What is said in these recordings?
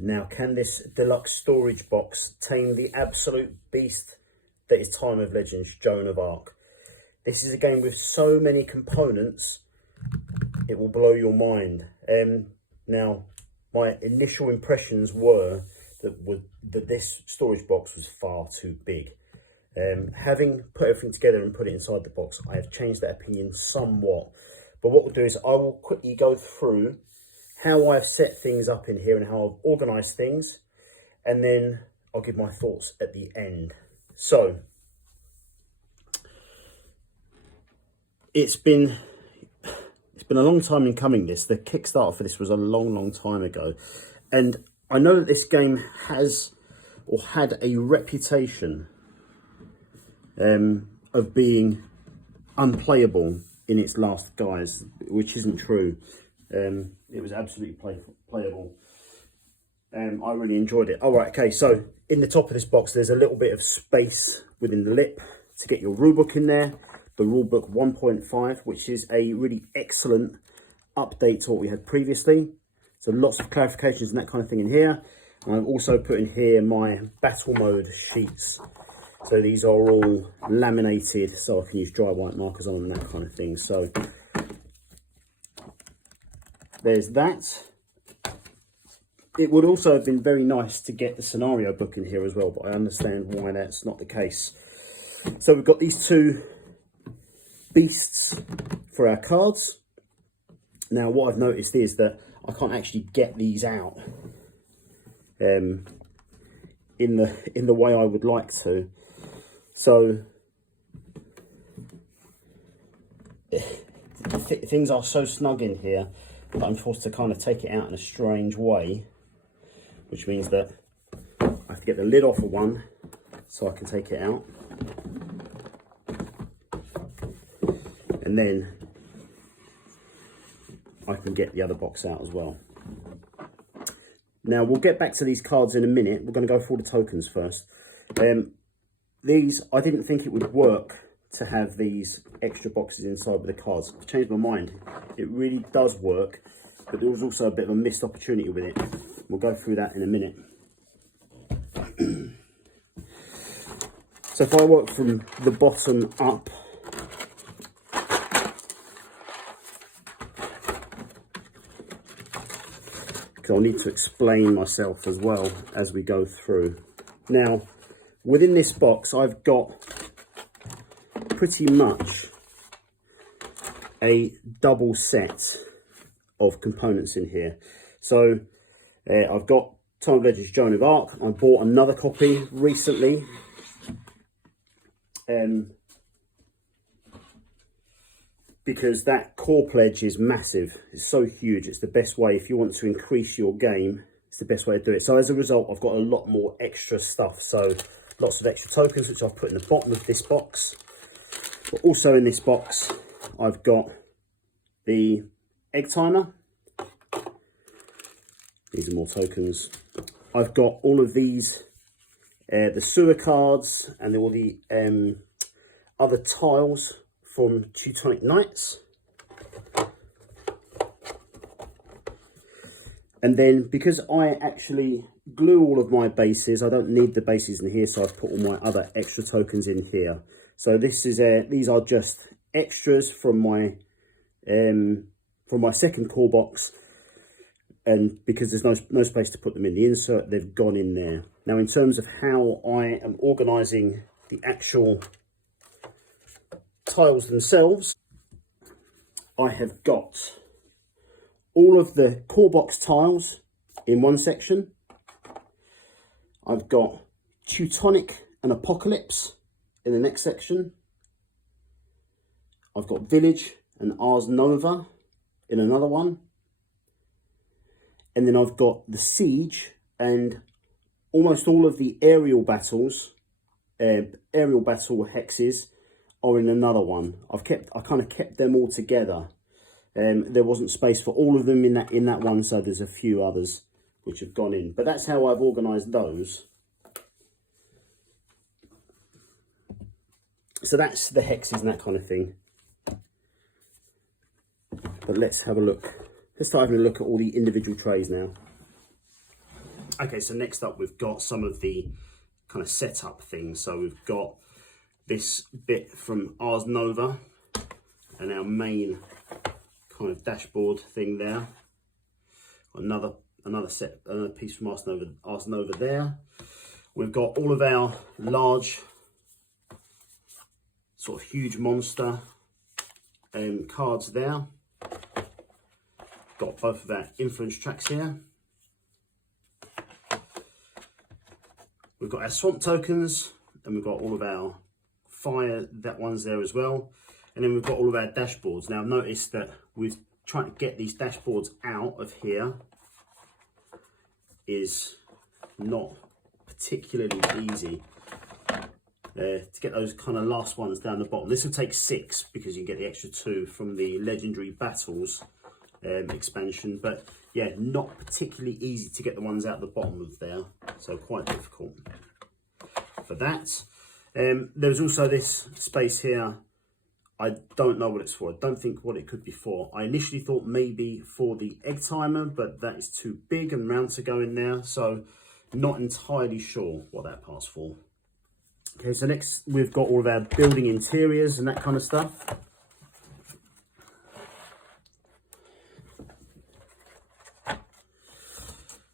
Now, can this deluxe storage box tame the absolute beast that is Time of Legends, Joan of Arc? This is a game with so many components, it will blow your mind. Now, my initial impressions were that this storage box was far too big. Having put everything together and put it inside the box, I have changed that opinion somewhat. But what we'll do is I will quickly go through how I've set things up in here and how I've organised things, and then I'll give my thoughts at the end. So, it's been a long time in coming, this. The Kickstarter for this was a long time ago. And I know that this game has, or had, a reputation of being unplayable in its last guise, which isn't true. It was absolutely playable. I really enjoyed it. All right, okay, so in the top of this box, there's a little bit of space within the lip to get your rulebook in there. The rulebook 1.5, which is a really excellent update to what we had previously. So lots of clarifications and that kind of thing in here. And I've also put in here my battle mode sheets. So these are all laminated, so I can use dry white markers on and that kind of thing. So there's that. It would also have been very nice to get the scenario book in here as well, but I understand why that's not the case. So we've got these two beasts for our cards. Now what I've noticed is that I can't actually get these out in the way I would like to. So things are so snug in here that I'm forced to kind of take it out in a strange way, which means that I have to get the lid off of one so I can take it out. And then I can get the other box out as well. Now we'll get back to these cards in a minute. We're going to go for all the tokens first. These, I didn't think it would work to have these extra boxes inside with the cards. I've changed my mind. It really does work, but there was also a bit of a missed opportunity with it. We'll go through that in a minute. So if I work from the bottom up, because I'll need to explain myself as well as we go through. Now, within this box, I've got pretty much a double set of components in here. So I've got Time of Legends, Joan of Arc. I bought another copy recently. Because that core pledge is massive. It's so huge. It's the best way, if you want to increase your game, it's the best way to do it. So as a result, I've got a lot more extra stuff. So lots of extra tokens, which I've put in the bottom of this box. But also in this box, I've got the egg timer. These are more tokens. I've got all of these, the sewer cards and all the other tiles from Teutonic Knights. And then because I actually glue all of my bases, I don't need the bases in here, so I've put all my other extra tokens in here. So this is these are just extras from my second core box, and because there's no space to put them in the insert, they've gone in there. Now in terms of how I am organising the actual tiles themselves, I have got all of the core box tiles in one section. I've got Teutonic and Apocalypse in the next section. I've got Village and Ars Nova in another one. And then I've got the Siege and almost all of the aerial battles, aerial battle hexes are in another one. I kind of kept them all together. There wasn't space for all of them in that one, so there's a few others which have gone in. But that's how I've organised those. So that's the hexes and that kind of thing. But let's have a look. Let's start having a look at all the individual trays now. Okay, so next up we've got some of the kind of setup things. So we've got this bit from Ars Nova and our main kind of dashboard thing there. Another piece from Ars Nova there. We've got all of our large, sort of huge monster cards there. Got both of our influence tracks here. We've got our swamp tokens, and we've got all of our fire, that one's there as well. And then we've got all of our dashboards. Now notice that we've tried to get these dashboards out of here is not particularly easy. To get those kind of last ones down the bottom. This will take 6 because you get the extra 2 from the Legendary Battles expansion, but yeah, not particularly easy to get the ones out the bottom of there, so quite difficult for that. There's also this space here. I don't know what it's for. I don't think what it could be for. I initially thought maybe for the egg timer, but that is too big and round to go in there, so not entirely sure what that part's for. Okay, so next we've got all of our building interiors and that kind of stuff.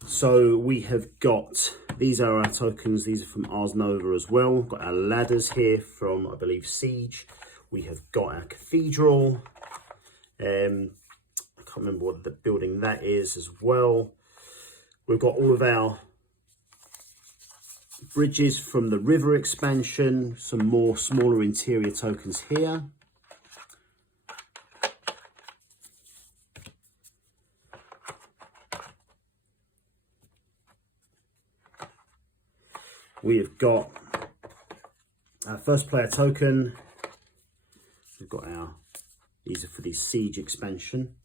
So we have got, these are our tokens, these are from Ars Nova as well. We've got our ladders here from, I believe, Siege. We have got our cathedral. I can't remember what the building that is as well. We've got all of our bridges from the river expansion, some more smaller interior tokens here. We have got our first player token. We've got our, these are for the Siege expansion.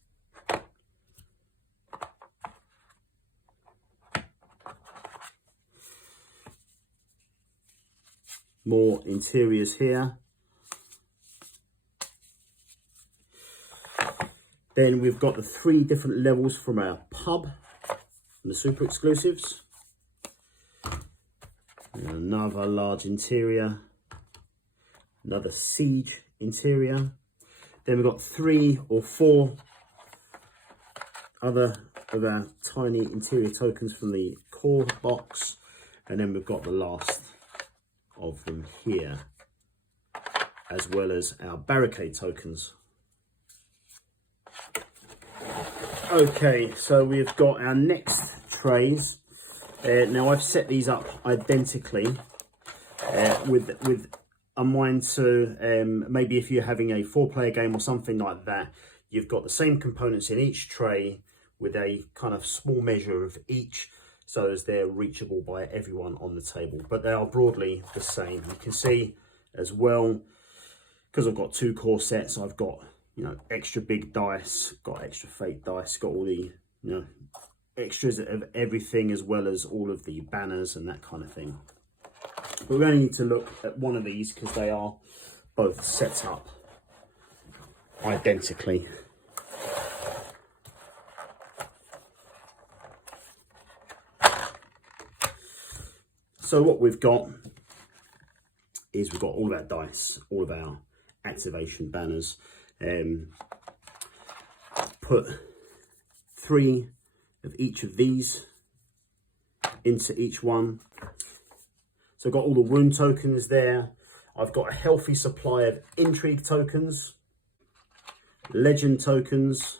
More interiors here. Then we've got the 3 different levels from our pub, from the super exclusives. Another large interior, another Siege interior. Then we've got 3 or 4 other of our tiny interior tokens from the core box, and then we've got the last of them here, as well as our barricade tokens. Okay, so we've got our next trays. Now I've set these up identically with a mind to maybe if you're having a 4-player game or something like that, you've got the same components in each tray with a kind of small measure of each, so as they're reachable by everyone on the table, but they are broadly the same. You can see as well, because I've got 2 core sets, I've got, you know, extra big dice, got extra fate dice, got all the, you know, extras of everything, as well as all of the banners and that kind of thing. But we only need to look at one of these because they are both set up identically. So what we've got is we've got all of our dice, all of our activation banners. Put 3 of each of these into each one. So I've got all the wound tokens there. I've got a healthy supply of intrigue tokens, legend tokens,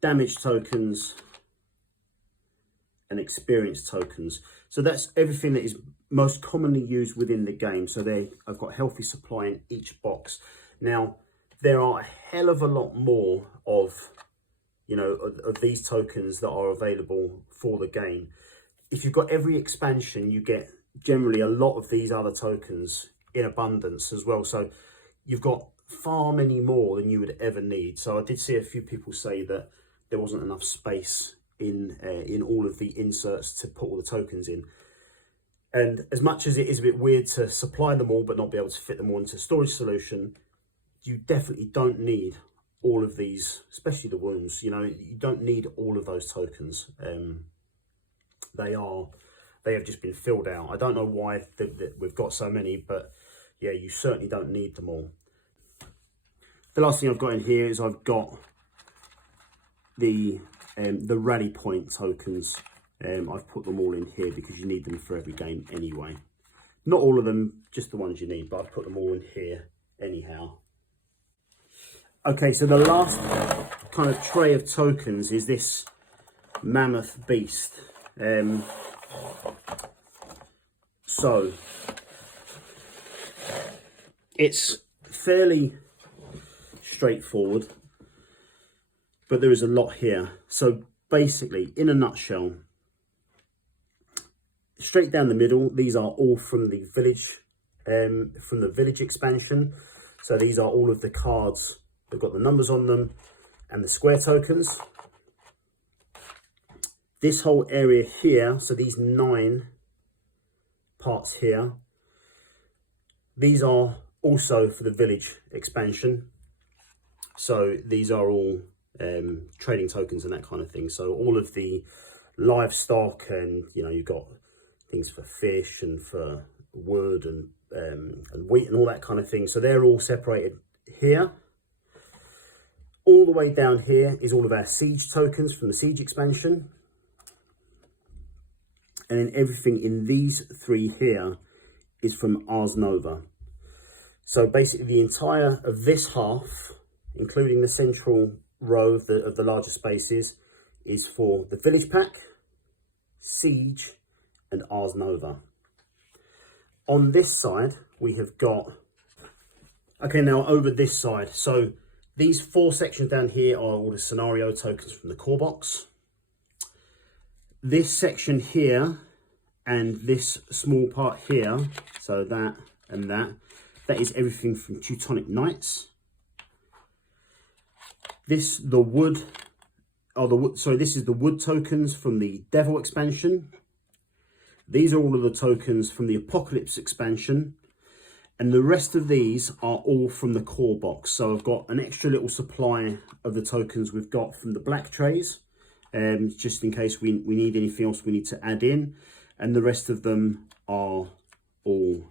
damage tokens, and experience tokens. So that's everything that is most commonly used within the game. So there, I've got a healthy supply in each box. Now, there are a hell of a lot more of, you know, of these tokens that are available for the game. If you've got every expansion, you get generally a lot of these other tokens in abundance as well. So you've got far many more than you would ever need. So I did see a few people say that there wasn't enough space in all of the inserts to put all the tokens in. And as much as it is a bit weird to supply them all but not be able to fit them all into a storage solution, you definitely don't need all of these, especially the wounds. You know, you don't need all of those tokens. they have just been filled out. I don't know why we've got so many, but yeah, you certainly don't need them all. The last thing I've got in here is I've got the rally point tokens. I've put them all in here because you need them for every game anyway. Not all of them, just the ones you need, but I've put them all in here anyhow. Okay, so the last kind of tray of tokens is this mammoth beast. So it's fairly straightforward, but there is a lot here. So basically, in a nutshell, straight down the middle, these are all from the village expansion. So these are all of the cards. They've got the numbers on them and the square tokens. This whole area here, so these 9 parts here, these are also for the village expansion. So these are all trading tokens and that kind of thing. So all of the livestock, and you know, you've got things for fish and for wood and wheat and all that kind of thing. So they're all separated here. All the way down here is all of our siege tokens from the siege expansion. And then everything in these 3 here is from Ars Nova. So basically the entire of this half, including the central row of the larger spaces, is for the village pack, siege, and Ars Nova. On this side, we have got, okay, now over this side, so these 4 sections down here are all the scenario tokens from the core box. This section here and this small part here, so that and that is everything from Teutonic Knights. This is the wood tokens from the Devil expansion. These are all of the tokens from the Apocalypse expansion. And the rest of these are all from the core box. So I've got an extra little supply of the tokens we've got from the black trays, just in case we need anything else we need to add in. And the rest of them are all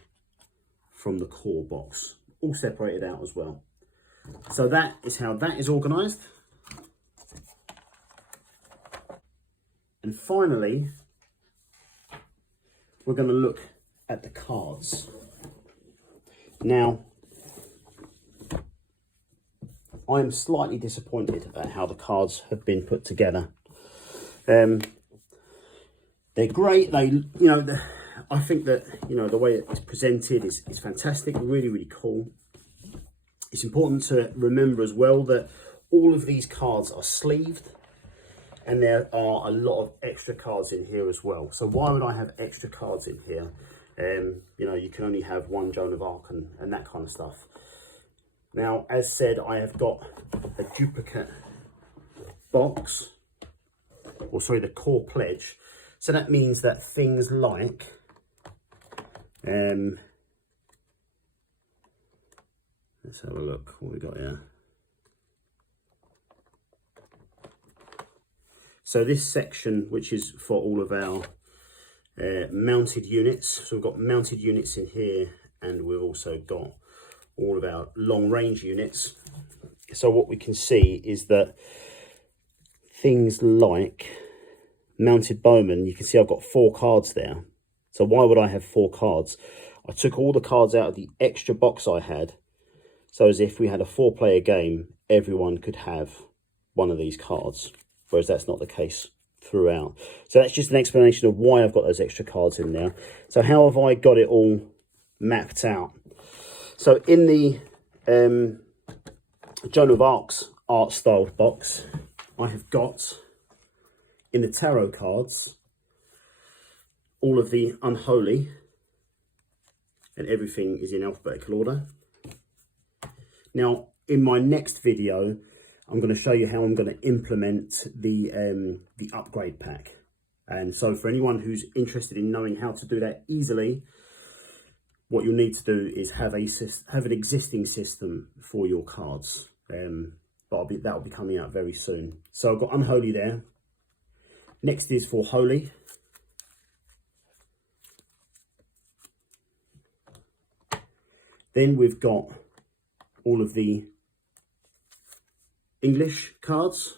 from the core box, all separated out as well. So that is how that is organised. And finally, we're going to look at the cards. Now, I am slightly disappointed at how the cards have been put together. They're great. I think that, the way it's presented is fantastic, really, really cool. It's important to remember as well that all of these cards are sleeved, and there are a lot of extra cards in here as well. So why would I have extra cards in here? You can only have one Joan of Arc and that kind of stuff. Now, as said, I have got a duplicate box, or sorry, the core pledge. So that means that things like, let's have a look what we got here. So this section, which is for all of our mounted units. So we've got mounted units in here, and we've also got all of our long range units. So what we can see is that things like mounted bowmen, you can see I've got 4 cards there. So why would I have 4 cards? I took all the cards out of the extra box I had. So as if we had a 4-player game, everyone could have one of these cards, whereas that's not the case throughout. So that's just an explanation of why I've got those extra cards in there. So how have I got it all mapped out? So in the Joan of Arc's art style box, I have got in the tarot cards all of the unholy, and everything is in alphabetical order. Now, in my next video, I'm going to show you how I'm going to implement the upgrade pack. And so for anyone who's interested in knowing how to do that easily, what you'll need to do is have an existing system for your cards. But that'll be coming out very soon. So I've got unholy there. Next is for holy. Then we've got all of the English cards.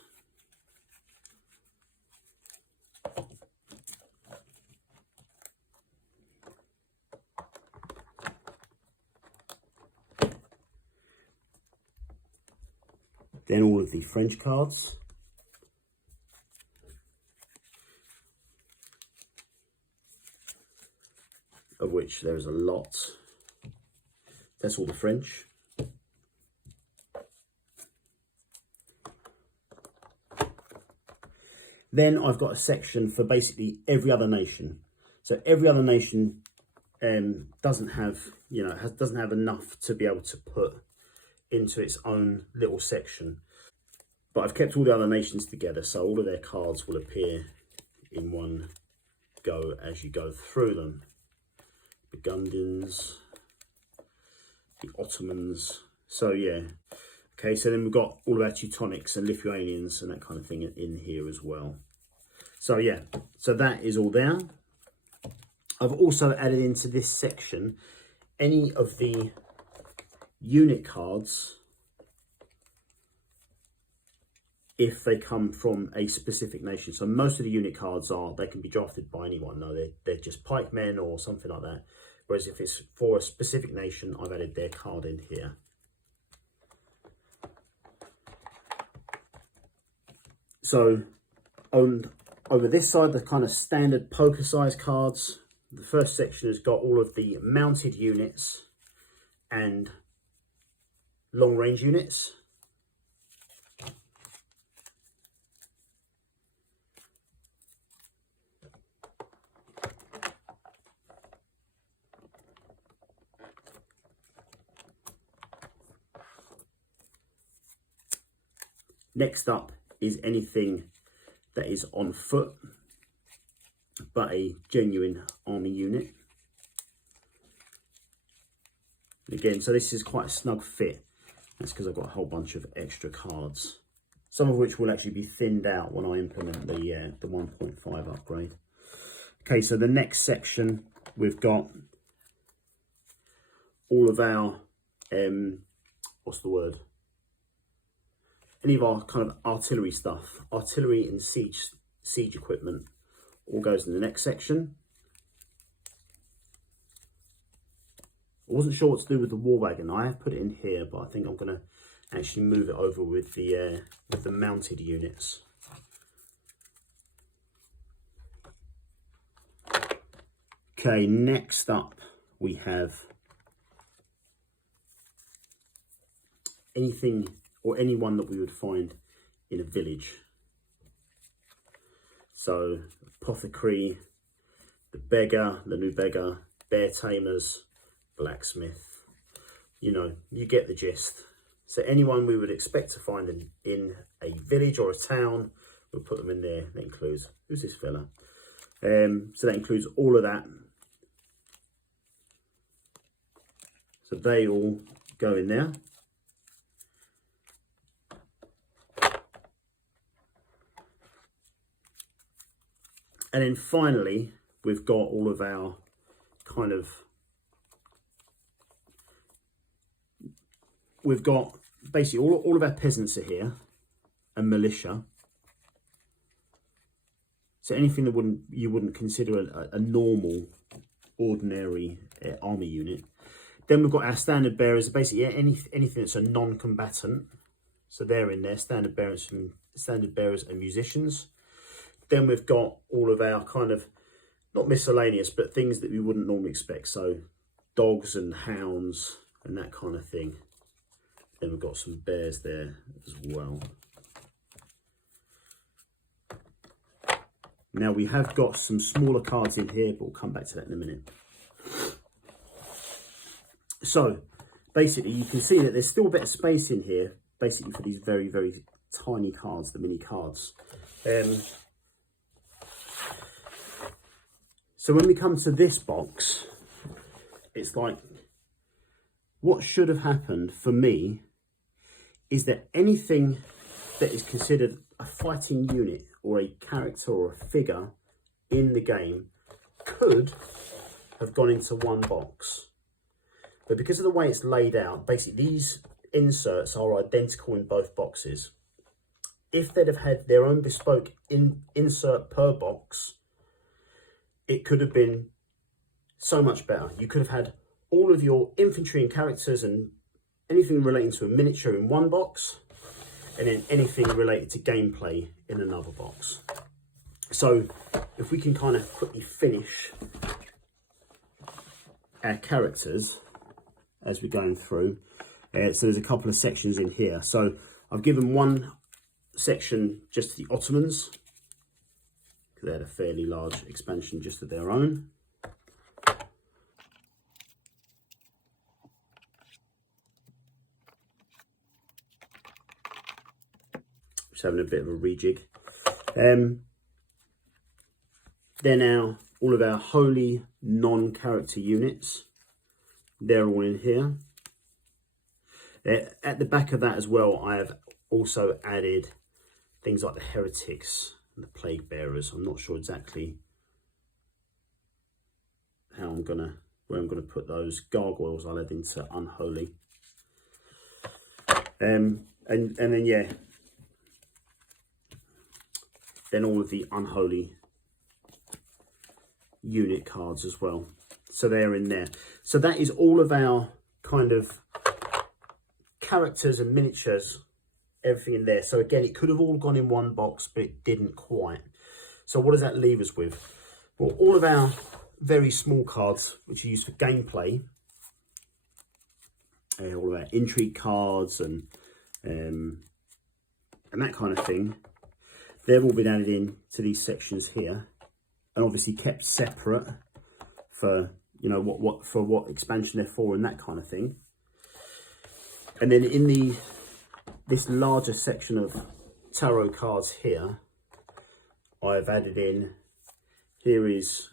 Then all of the French cards. Of which there is a lot. That's all the French. Then I've got a section for basically every other nation. So every other nation doesn't have, doesn't have enough to be able to put into its own little section. But I've kept all the other nations together, so all of their cards will appear in one go as you go through them. Burgundians, the Ottomans. So yeah. Okay, so then we've got all of our Teutonics and Lithuanians and that kind of thing in here as well. So yeah, so that is all there. I've also added into this section any of the unit cards if they come from a specific nation. So most of the unit cards they can be drafted by anyone. No, they're just pikemen or something like that. Whereas if it's for a specific nation, I've added their card in here. So over this side, the kind of standard poker size cards. The first section has got all of the mounted units and long range units. Next up is anything that is on foot, but a genuine army unit. Again, so this is quite a snug fit. That's because I've got a whole bunch of extra cards, some of which will actually be thinned out when I implement the 1.5 upgrade. Okay, so the next section, we've got all of our, what's the word? Any of our kind of artillery stuff, artillery and siege equipment, all goes in the next section. I wasn't sure what to do with the war wagon. I have put it in here, but I think I'm going to actually move it over with the mounted units. Okay, next up we have anything or anyone that we would find in a village. So, apothecary, the beggar, the new beggar, bear tamers, blacksmith. You know, you get the gist. So anyone we would expect to find in a village or a town, we'll put them in there. That includes, who's this fella? So that includes all of that. So they all go in there. And then finally, we've got all of our kind of, we've got basically all of our peasants are here and militia. So anything that you wouldn't consider a normal, ordinary army unit. Then we've got our standard bearers, basically anything that's a non-combatant. So they're in there, standard bearers and musicians. Then we've got all of our kind of, not miscellaneous, but things that we wouldn't normally expect. So dogs and hounds and that kind of thing. Then we've got some bears there as well. Now we have got some smaller cards in here, but we'll come back to that in a minute. So basically you can see that there's still a bit of space in here, basically for these very, very tiny cards, the mini cards. So when we come to this box, it's like, what should have happened for me is that anything that is considered a fighting unit or a character or a figure in the game could have gone into one box. but because of the way it's laid out, basically these inserts are identical in both boxes. If they'd have had their own bespoke insert per box, it could have been so much better. You could have had all of your infantry and characters and anything relating to a miniature in one box, and then anything related to gameplay in another box. So if we can kind of quickly finish our characters as we're going through. So there's a couple of sections in here. So I've given one section just to the Ottomans, because they had a fairly large expansion just of their own. Just having a bit of a rejig. They're now all of our holy non-character units. They're all in here. At the back of that as well, I have also added things like the heretics and the plague bearers. I'm not sure exactly how where I'm gonna put those. Gargoyles I'll add into unholy. And then yeah, then all of the unholy unit cards as well. So they're in there. So that is all of our kind of characters and miniatures, everything in there. So again, it could have all gone in one box, but it didn't quite. So what does that leave us with? Well, all of our very small cards, which are used for gameplay, all of our intrigue cards and that kind of thing, they've all been added in to these sections here, and obviously kept separate for, you know, what expansion they're for and that kind of thing. And then in this larger section of tarot cards here, I've added in, there's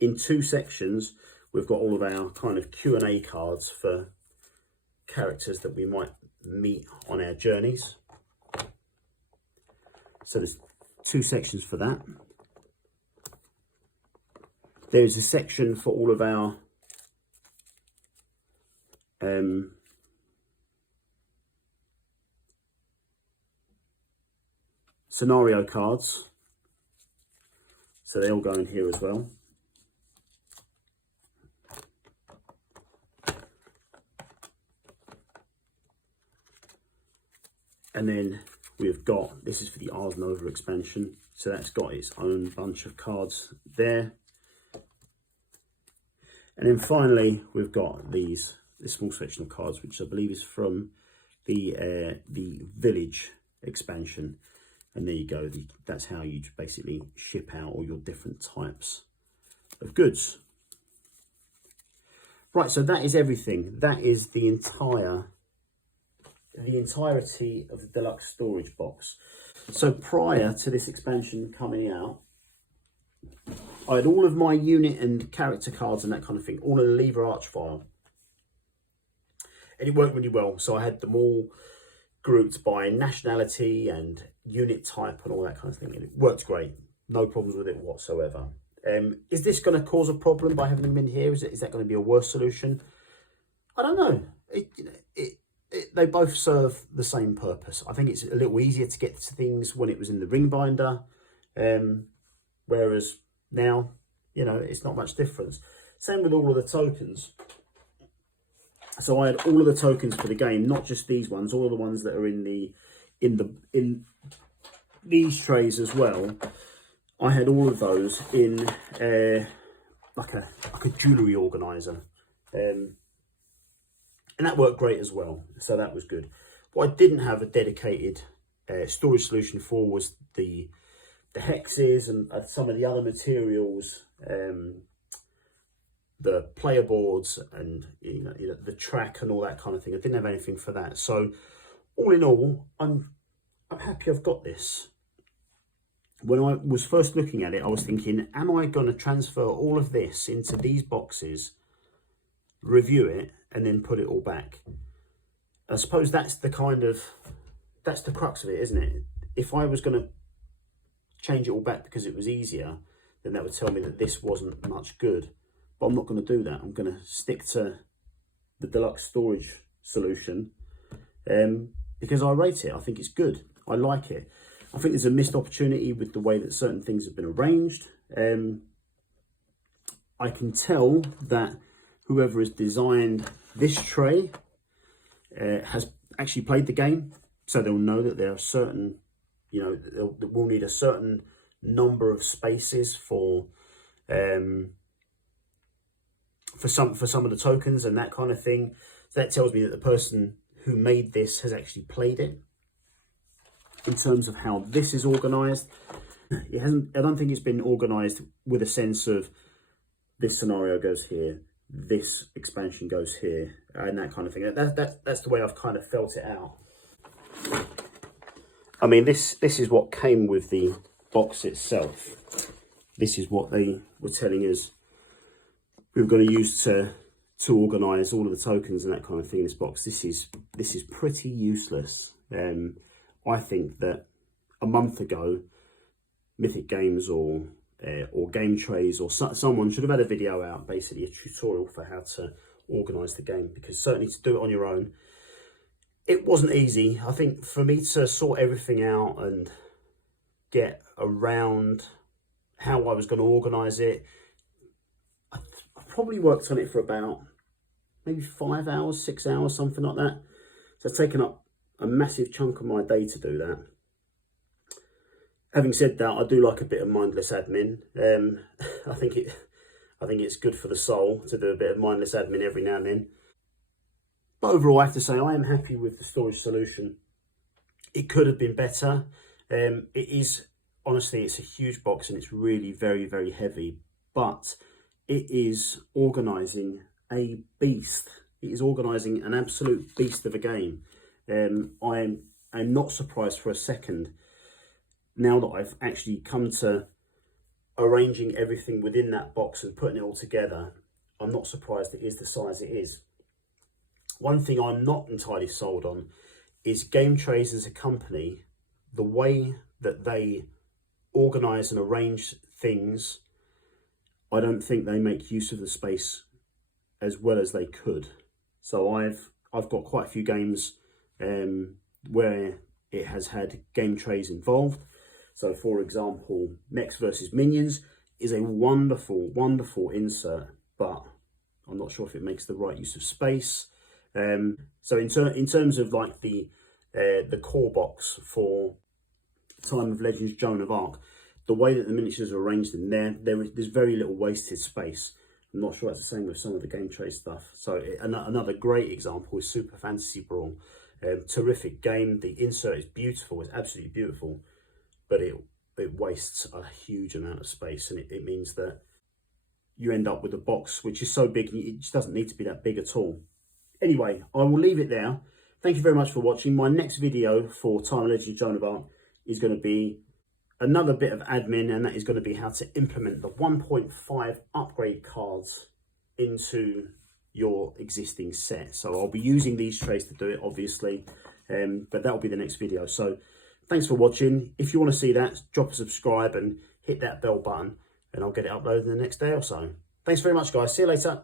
in two sections, we've got all of our kind of Q&A cards for characters that we might meet on our journeys. So there's two sections for that. There's a section for all of our scenario cards. So they all go in here as well. And then we've got, this is for the Ars Nova expansion. So that's got its own bunch of cards there. And then finally, we've got this small section of cards, which I believe is from the Village expansion. And there you go. That's how you basically ship out all your different types of goods. Right, so that is everything. That is the entirety of the deluxe storage box. So prior to this expansion coming out, I had all of my unit and character cards and that kind of thing, all in a lever arch file. And it worked really well. So I had them all grouped by nationality and unit type and all that kind of thing. And it worked great. No problems with it whatsoever. Is this going to cause a problem by having them in here? Is that going to be a worse solution? I don't know. They both serve the same purpose. I think it's a little easier to get to things when it was in the ring binder. Whereas now, you know, it's not much difference. Same with all of the tokens. So I had all of the tokens for the game, not just these ones, all of the ones that are in these trays as well. I had all of those in like a jewellery organiser. And that worked great as well. So that was good. What I didn't have a dedicated storage solution for was the hexes and some of the other materials, the player boards and you know, the track and all that kind of thing. I didn't have anything for that. So all in all, I'm happy I've got this. When I was first looking at it, I was thinking, am I going to transfer all of this into these boxes, review it, and then put it all back? I suppose that's the crux of it, isn't it? If I was going to change it all back because it was easier, then that would tell me that this wasn't much good. But I'm not going to do that. I'm going to stick to the deluxe storage solution because I rate it. I think it's good. I like it. I think there's a missed opportunity with the way that certain things have been arranged. I can tell that whoever has designed this tray has actually played the game, so they'll know that there are certain, you know, we'll need a certain number of spaces for some of the tokens and that kind of thing. So that tells me that the person who made this has actually played it. In terms of how this is organized, it hasn't, I don't think it's been organized with a sense of this scenario goes here, this expansion goes here, and that kind of thing. That's the way I've kind of felt it out. I mean, this is what came with the box itself. This is what they were telling us we were going to use to organise all of the tokens and that kind of thing in this box. This is pretty useless. I think that a month ago, Mythic Games or Game Trays or someone should have had a video out, basically a tutorial for how to organise the game, because certainly to do it on your own, it wasn't easy. I think for me to sort everything out and get around how I was going to organise it, I probably worked on it for about maybe 5 hours, 6 hours, something like that. So it's taken up a massive chunk of my day to do that. Having said that, I do like a bit of mindless admin. I think it's good for the soul to do a bit of mindless admin every now and then. But overall, I have to say I am happy with the storage solution. It could have been better. It is, honestly, it's a huge box and it's really very, very heavy. But it is organising a beast. It is organising an absolute beast of a game. I'm not surprised for a second, now that I've actually come to arranging everything within that box and putting it all together. I'm not surprised it is the size it is. One thing I'm not entirely sold on is Game Trays as a company, the way that they organise and arrange things. I don't think they make use of the space as well as they could. So I've got quite a few games where it has had Game Trays involved. So for example, Mechs vs Minions is a wonderful, wonderful insert, but I'm not sure if it makes the right use of space. So in terms of like the core box for Time of Legends Joan of Arc, the way that the miniatures are arranged in there's very little wasted space. I'm not sure that's the same with some of the Game Tray stuff. So another great example is Super Fantasy Brawl. Terrific game. The insert is beautiful. It's absolutely beautiful, but it wastes a huge amount of space, and it means that you end up with a box which is so big it just doesn't need to be that big at all. Anyway, I will leave it there. Thank you very much for watching. My next video for Time of Legends Joan of Arc is going to be another bit of admin, and that is going to be how to implement the 1.5 upgrade cards into your existing set. So I'll be using these trays to do it, obviously, but that'll be the next video. So thanks for watching. If you want to see that, drop a subscribe and hit that bell button, and I'll get it uploaded in the next day or so. Thanks very much, guys. See you later.